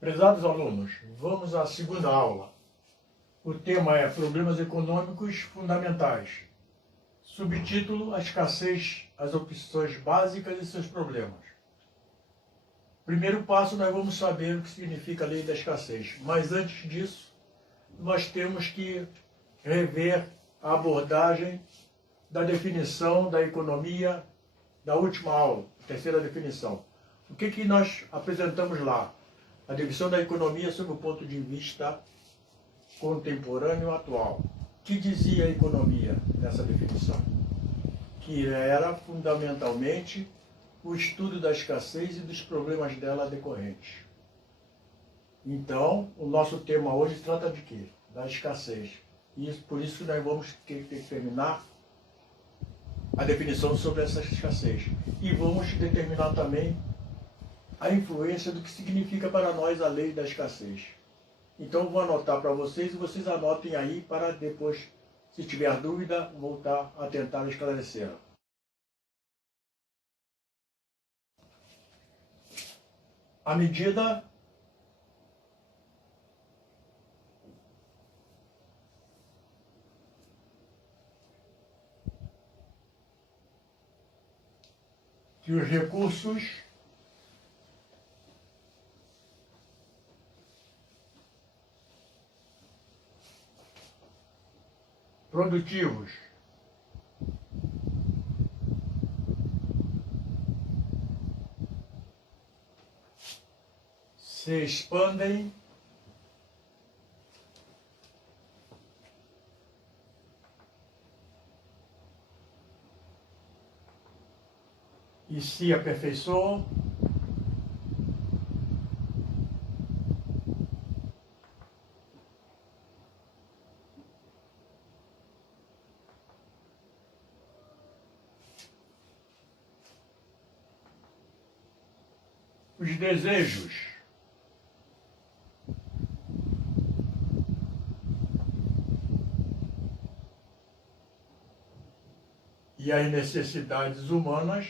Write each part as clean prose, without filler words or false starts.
Prezados alunos, vamos à segunda aula. O tema é Problemas Econômicos Fundamentais. Subtítulo: A escassez, as opções básicas e seus problemas. Primeiro passo, nós vamos saber o que significa a lei da escassez. Mas antes disso, nós temos que rever a abordagem da definição da economia da última aula, terceira definição. O que nós apresentamos lá? A definição da economia sob o ponto de vista contemporâneo atual. O que dizia a economia nessa definição? Que era fundamentalmente o estudo da escassez e dos problemas dela decorrentes. Então, o nosso tema hoje trata de quê? Da escassez. E por isso nós vamos ter que determinar a definição sobre essa escassez. E vamos determinar também a influência do que significa para nós a lei da escassez. Então, vou anotar para vocês e vocês anotem aí para depois, se tiver dúvida, voltar a tentar esclarecer. À medida que os recursos produtivos se expandem e se aperfeiçoam, os desejos e as necessidades humanas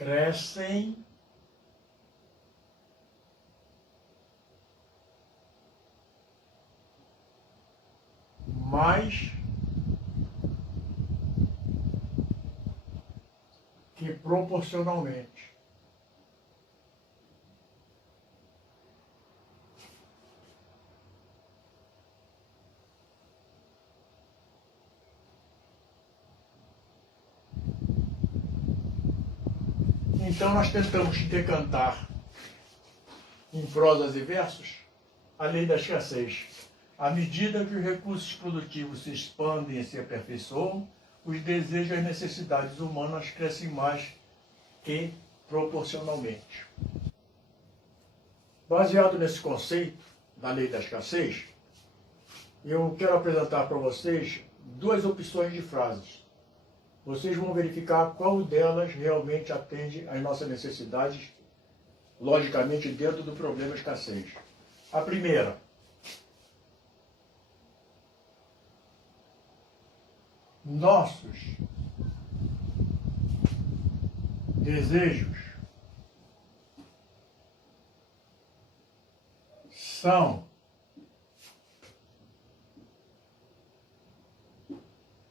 crescem mais que proporcionalmente. Então nós tentamos decantar em prosas e versos a lei da escassez. À medida que os recursos produtivos se expandem e se aperfeiçoam, os desejos e as necessidades humanas crescem mais que proporcionalmente. Baseado nesse conceito da lei da escassez, eu quero apresentar para vocês duas opções de frases. Vocês vão verificar qual delas realmente atende às nossas necessidades, logicamente dentro do problema escassez. A primeira: nossos desejos são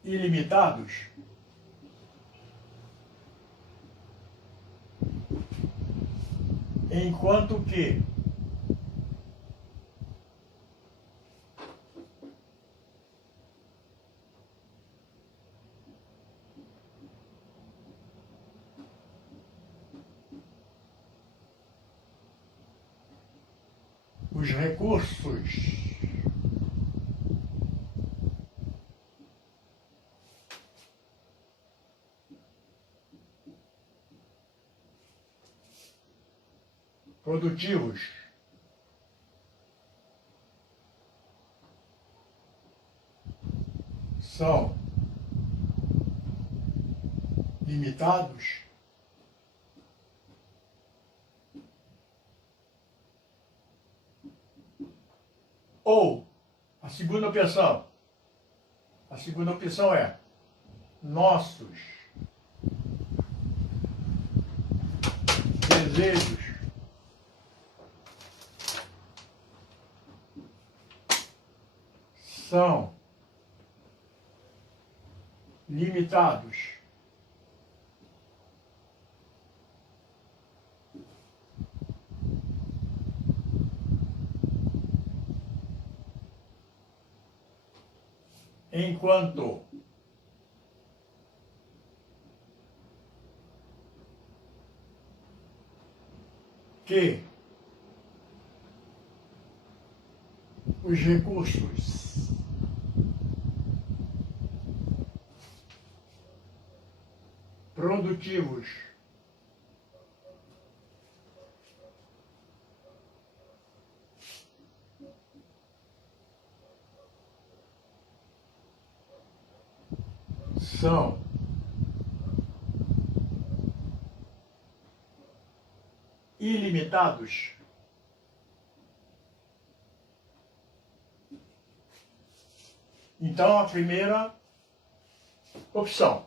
ilimitados, enquanto que os recursos produtivos são limitados, Ou, a segunda opção é nossos desejos são limitados enquanto que os recursos produtivos são ilimitados, então a primeira opção,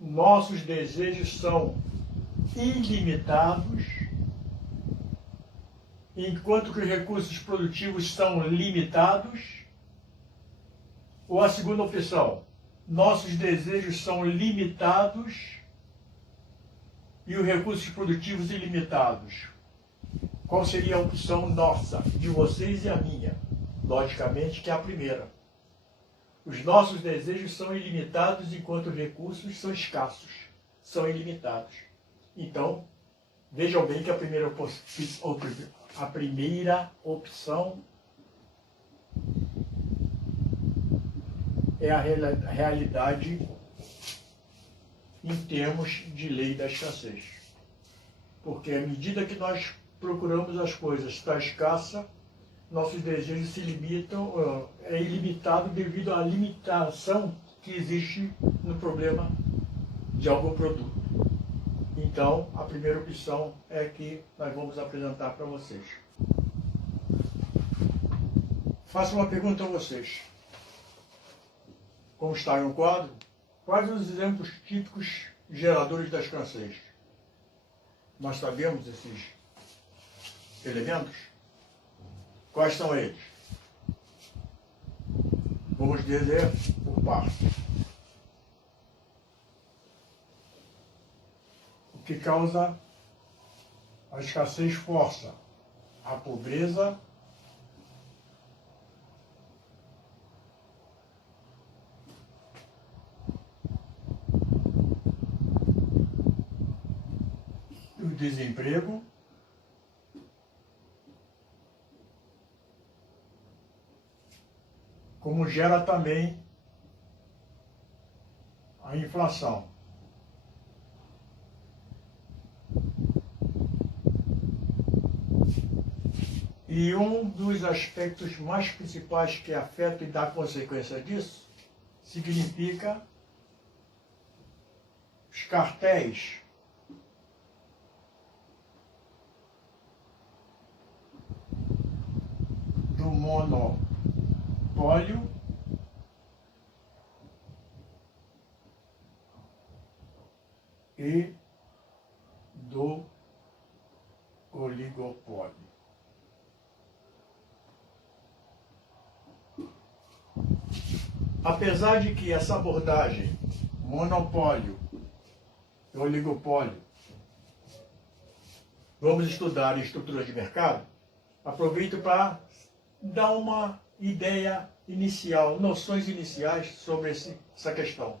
nossos desejos são ilimitados, enquanto que os recursos produtivos são limitados. Ou a segunda opção, nossos desejos são limitados e os recursos produtivos ilimitados. Qual seria a opção nossa, de vocês e a minha? Logicamente que é a primeira. Os nossos desejos são ilimitados enquanto os recursos são escassos, são ilimitados. Então, vejam bem que a primeira opção é a realidade em termos de lei da escassez. Porque à medida que nós procuramos as coisas está escassa, nossos desejos se limitam, é ilimitado devido à limitação que existe no problema de algum produto. Então, a primeira opção é que nós vamos apresentar para vocês. Faço uma pergunta a vocês. Como está no quadro, quais os exemplos típicos geradores da escassez? Nós sabemos esses elementos? Quais são eles? Vamos dizer por partes. O que causa a escassez força? A pobreza, o desemprego, como gera também a inflação. E um dos aspectos mais principais que afeta e dá consequência disso significa os cartéis do monopólio e do oligopólio. Apesar de que essa abordagem, monopólio e oligopólio, vamos estudar em estruturas de mercado, aproveito para dar uma ideia inicial, noções iniciais sobre essa questão.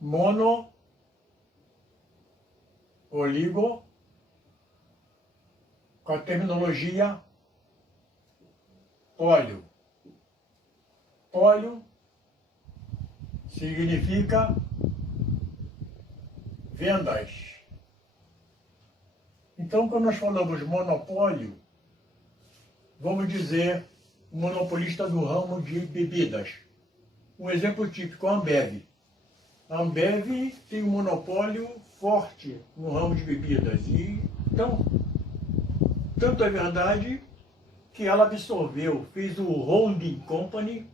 Mono, oligo, com a terminologia pólio. Pólio significa vendas. Então, quando nós falamos monopólio, vamos dizer monopolista do ramo de bebidas. Um exemplo típico, a Ambev. A Ambev tem um monopólio forte no ramo de bebidas. E, então, tanto é verdade que ela absorveu, fez o holding company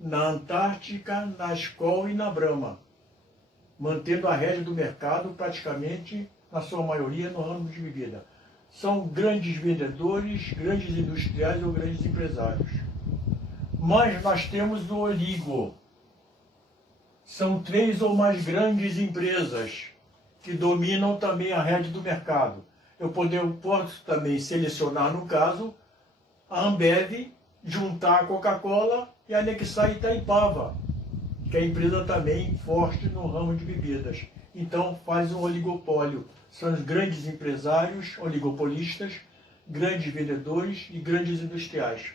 na Antártica, na Skol e na Brahma, mantendo a rédea do mercado praticamente, na sua maioria, no ramo de bebida. São grandes vendedores, grandes industriais ou grandes empresários. Mas nós temos o oligo. São 3 ou mais grandes empresas que dominam também a rede do mercado. Eu posso também selecionar, no caso, a Ambev, juntar a Coca-Cola e anexar a Itaipava, que é a empresa também forte no ramo de bebidas. Então faz um oligopólio. São os grandes empresários, oligopolistas, grandes vendedores e grandes industriais.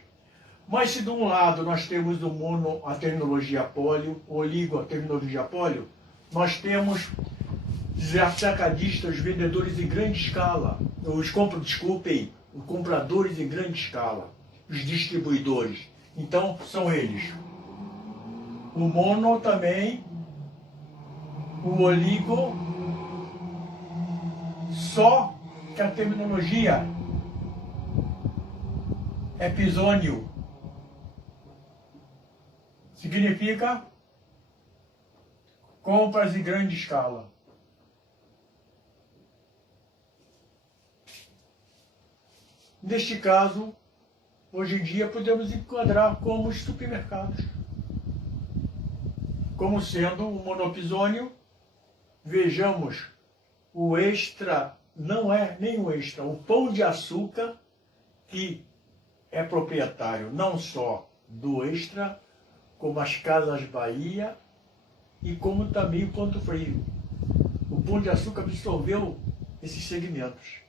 Mas se de um lado nós temos o mono, a terminologia polio, o oligo, a terminologia polio, nós temos os atacadistas, os vendedores em grande escala, os compradores em grande escala, os distribuidores. Então são eles. O mono também, o oligo, só que a terminologia é pisônio. Significa compras em grande escala. Neste caso, hoje em dia podemos enquadrar como os supermercados. Como sendo um monopisônio, vejamos, o extra não é nem o extra, o Pão de Açúcar, que é proprietário não só do extra, como as Casas Bahia e como também o Ponto Frio. O Pão de Açúcar absorveu esses segmentos,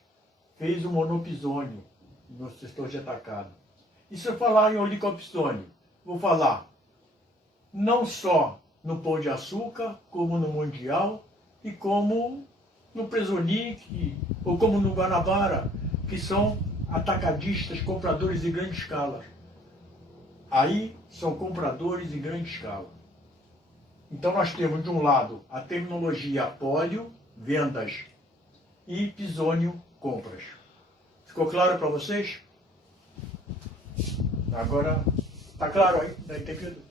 fez um monopisônio no setor de atacado. E se eu falar em oligopsônio, vou falar não só no Pão de Açúcar, como no Mundial e como no Presonic ou como no Guanabara, que são atacadistas, compradores em grande escala. Aí são compradores em grande escala. Então nós temos de um lado a terminologia polio, vendas, e pisônio, compras. Ficou claro para vocês? Agora, está claro aí? Está entendido?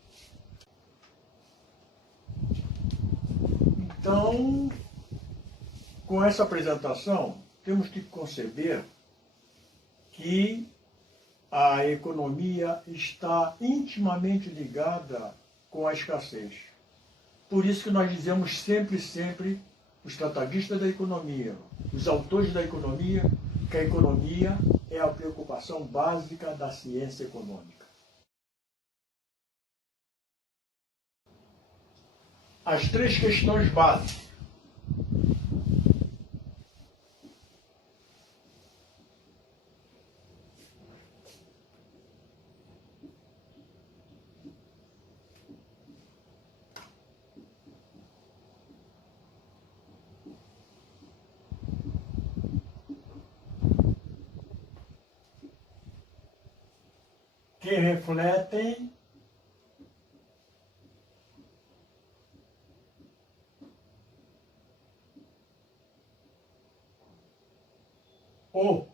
Então, com essa apresentação, temos que conceber que a economia está intimamente ligada com a escassez. Por isso que nós dizemos sempre, os tratadistas da economia, os autores da economia, que a economia é a preocupação básica da ciência econômica. As 3 questões básicas. Que refletem o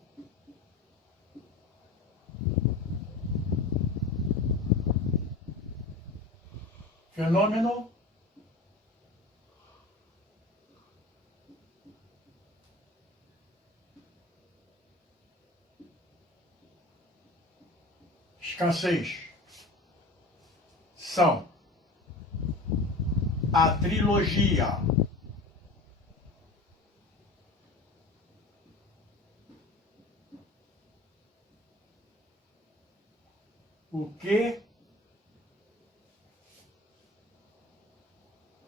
fenômeno escassez. São a trilogia o que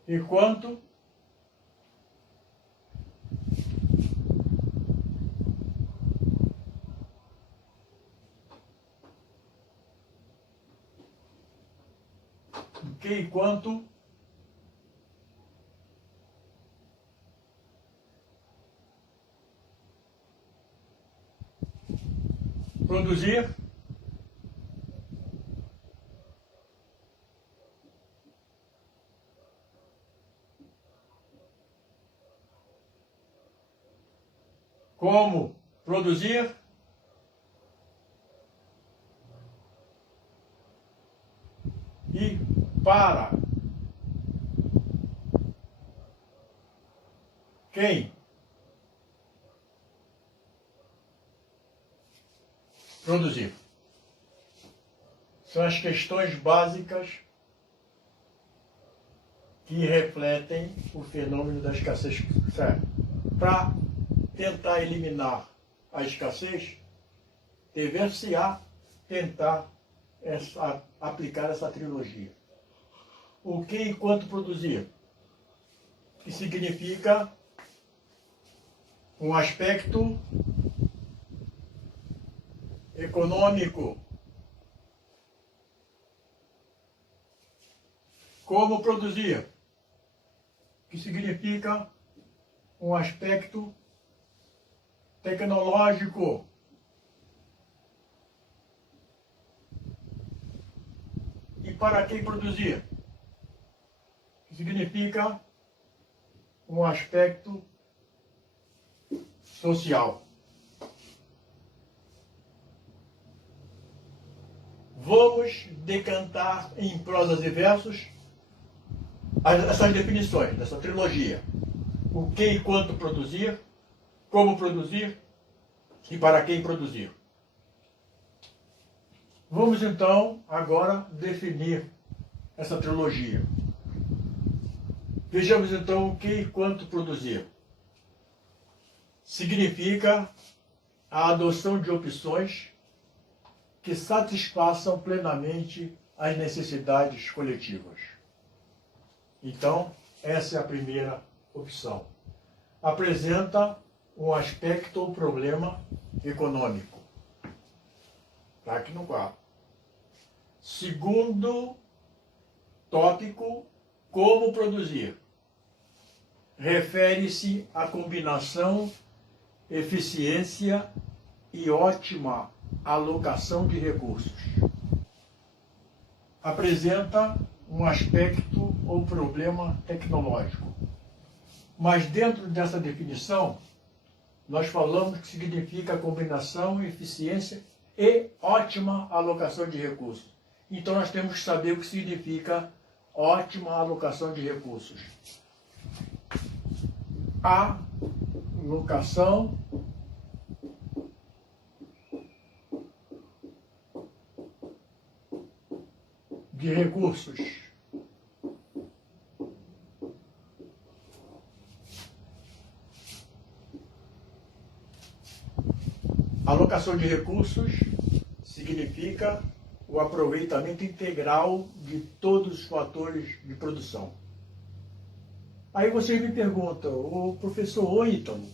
e quanto o que e quanto produzir como produzir e para quem produzir. São as questões básicas que refletem o fenômeno da escassez. Para tentar eliminar a escassez, dever-se-á tentar aplicar essa trilogia. O que e quanto produzir? Que significa um aspecto econômico. Como produzir? Que significa um aspecto tecnológico. E para quem produzir? Que significa um aspecto social. Vamos decantar em prosas e versos essas definições dessa trilogia. O que e quanto produzir, como produzir e para quem produzir. Vamos então agora definir essa trilogia. Vejamos então o que e quanto produzir. Significa a adoção de opções que satisfaçam plenamente as necessidades coletivas. Então, essa é a primeira opção. Apresenta um aspecto ou problema econômico. Está aqui no quadro. Segundo tópico, como produzir. Refere-se à combinação, eficiência e ótima alocação de recursos. Apresenta um aspecto ou problema tecnológico. Mas dentro dessa definição, nós falamos que significa combinação, eficiência e ótima alocação de recursos. Então nós temos que saber o que significa ótima alocação de recursos. A alocação de recursos. Alocação de recursos significa o aproveitamento integral de todos os fatores de produção. Aí vocês me perguntam, o professor Ítalo,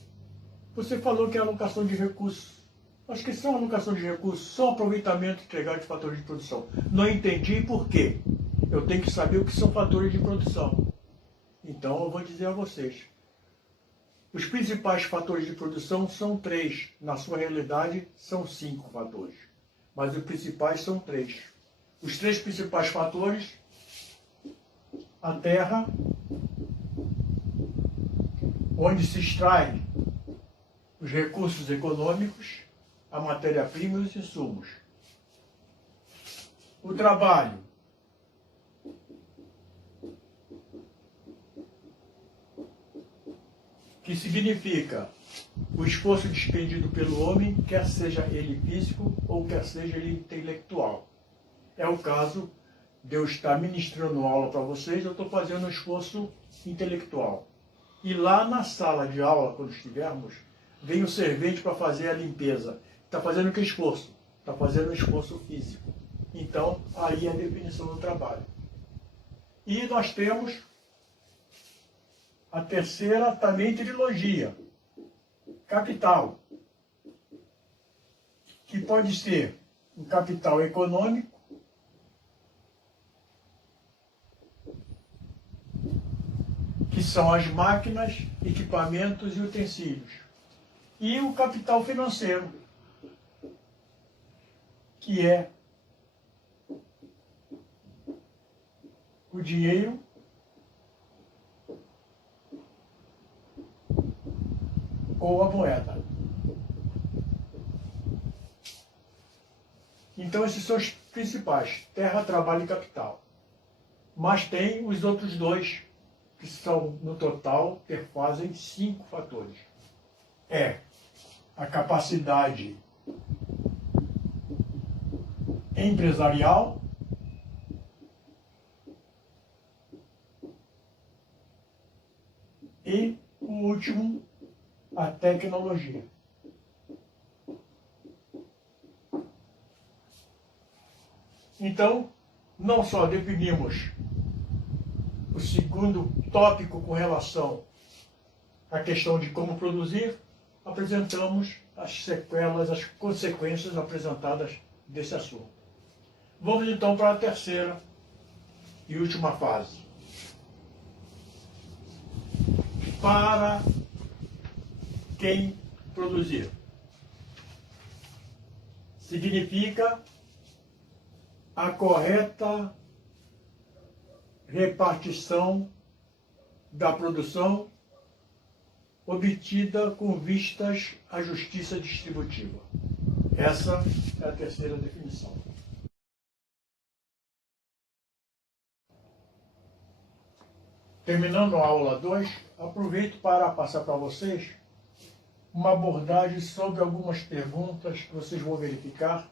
você falou que é alocação de recursos. Acho que são alocação de recursos, só aproveitamento integral de fatores de produção. Não entendi por quê. Eu tenho que saber o que são fatores de produção. Então eu vou dizer a vocês. Os principais fatores de produção são 3. Na sua realidade, são 5 fatores. Mas os principais são 3. Os 3 principais fatores: a terra, onde se extraem os recursos econômicos, a matéria-prima e os insumos. O trabalho, que significa o esforço despendido pelo homem, quer seja ele físico ou quer seja ele intelectual. É o caso de eu estar ministrando aula para vocês, eu estou fazendo um esforço intelectual. E lá na sala de aula, quando estivermos, vem o servente para fazer a limpeza. Está fazendo que esforço? Está fazendo um esforço físico. Então, aí é a definição do trabalho. E nós temos a terceira também trilogia, capital, que pode ser um capital econômico, que são as máquinas, equipamentos e utensílios, e o capital financeiro, que é o dinheiro ou a moeda. Então esses são os principais, terra, trabalho e capital. Mas tem os outros dois, que são, no total, perfazem 5 fatores. É a capacidade empresarial, e, o último, a tecnologia. Então, não só definimos o segundo tópico com relação à questão de como produzir, apresentamos as sequelas, as consequências apresentadas desse assunto. Vamos então para a terceira e última fase. Para quem produzir. Significa a correta repartição da produção obtida com vistas à justiça distributiva. Essa é a terceira definição. Terminando a aula 2, aproveito para passar para vocês uma abordagem sobre algumas perguntas que vocês vão verificar.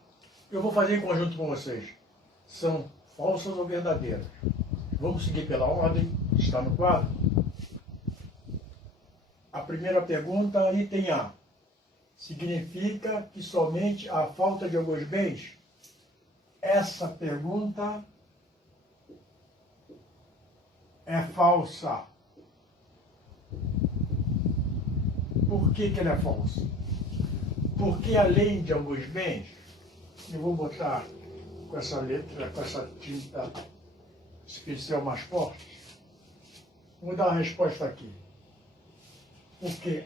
Eu vou fazer em conjunto com vocês. São falsas ou verdadeiras? Vamos seguir pela ordem que está no quadro. A primeira pergunta, item A. Significa que somente a falta de alguns bens? Essa pergunta é falsa. Por que ela é falsa? Porque além de alguns bens, eu vou botar com essa letra, com essa tinta esse pincel mais forte, vou dar a resposta aqui. Porque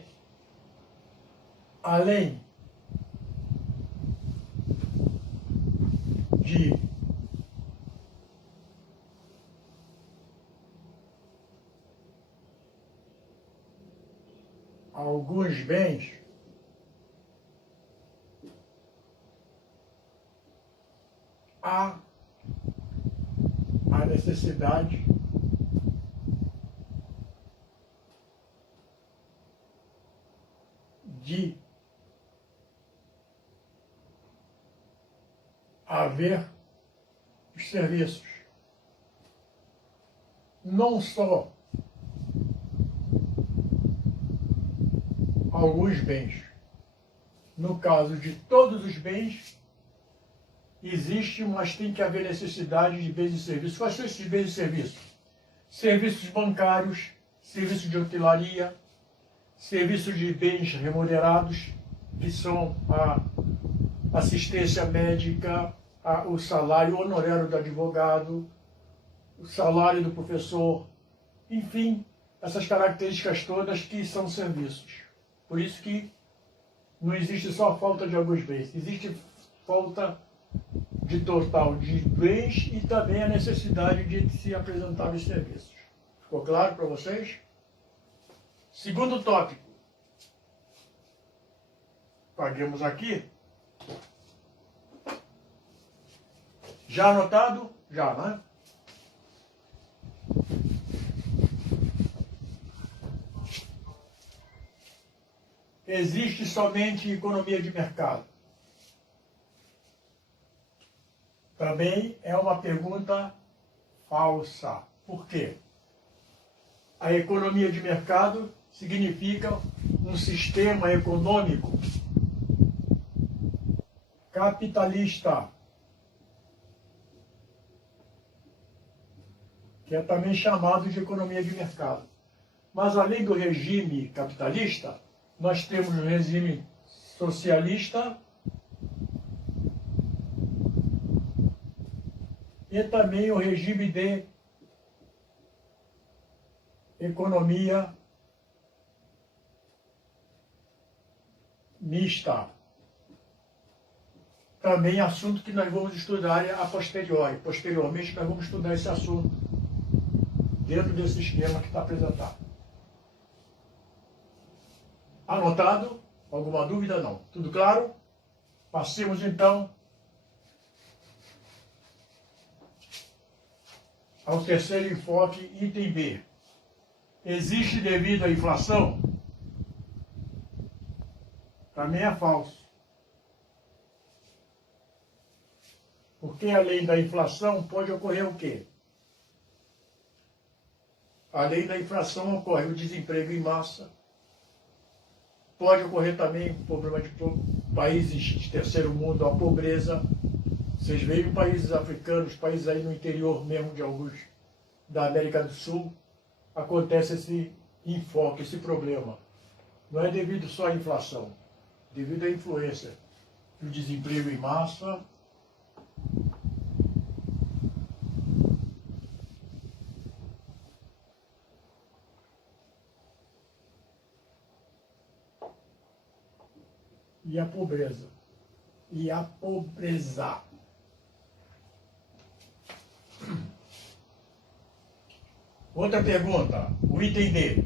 além de alguns bens, há a necessidade de haver os serviços. Não só alguns bens. No caso de todos os bens, existe, mas tem que haver necessidade de bens e serviços. Quais são esses bens e serviços? Serviços bancários, serviços de hotelaria, serviços de bens remunerados, que são a assistência médica, o salário honorário do advogado, o salário do professor, enfim, essas características todas que são serviços. Por isso que não existe só falta de alguns bens, existe falta de total de bens e também a necessidade de se apresentar os serviços. Ficou claro para vocês? Segundo tópico. Paguemos aqui. Já anotado? Já, né? Existe somente economia de mercado? Também é uma pergunta falsa. Por quê? A economia de mercado significa um sistema econômico capitalista, que é também chamado de economia de mercado. Mas além do regime capitalista, nós temos o regime socialista e também o regime de economia mista. Também assunto que nós vamos estudar a posteriori. Posteriormente nós vamos estudar esse assunto dentro desse esquema que está apresentado. Anotado? Alguma dúvida? Não. Tudo claro? Passemos então ao terceiro enfoque, item B. Existe devido à inflação? Também é falso. Porque além da inflação pode ocorrer o quê? Além da inflação ocorre o desemprego em massa. Pode ocorrer também o problema de países de terceiro mundo, a pobreza. Vocês veem países africanos, países aí no interior mesmo de alguns da América do Sul, acontece esse enfoque, esse problema. Não é devido só à inflação, devido à influência do desemprego em massa, e a pobreza. E a pobreza. Outra pergunta, o item D.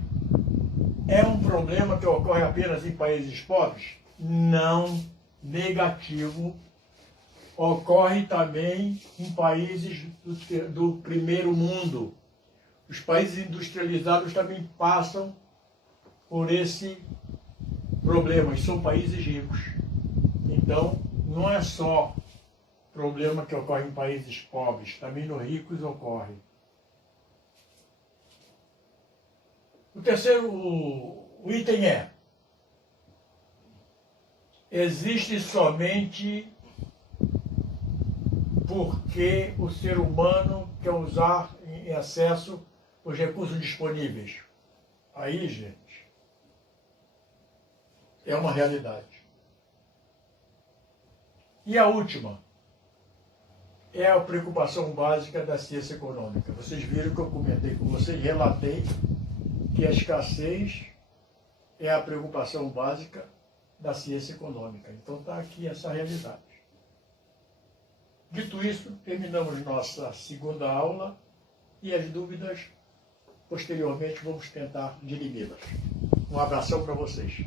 É um problema que ocorre apenas em países pobres? Não, negativo. Ocorre também em países do primeiro mundo. Os países industrializados também passam por esse problema, e são países ricos. Então, não é só problema que ocorre em países pobres, também nos ricos ocorre. O terceiro o item é: existe somente porque o ser humano quer usar em excesso os recursos disponíveis. Aí, gente, é uma realidade. E a última é a preocupação básica da ciência econômica. Vocês viram que eu comentei com vocês, relatei que a escassez é a preocupação básica da ciência econômica. Então está aqui essa realidade. Dito isso, terminamos nossa segunda aula e as dúvidas, posteriormente, vamos tentar dirimi-las. Um abração para vocês.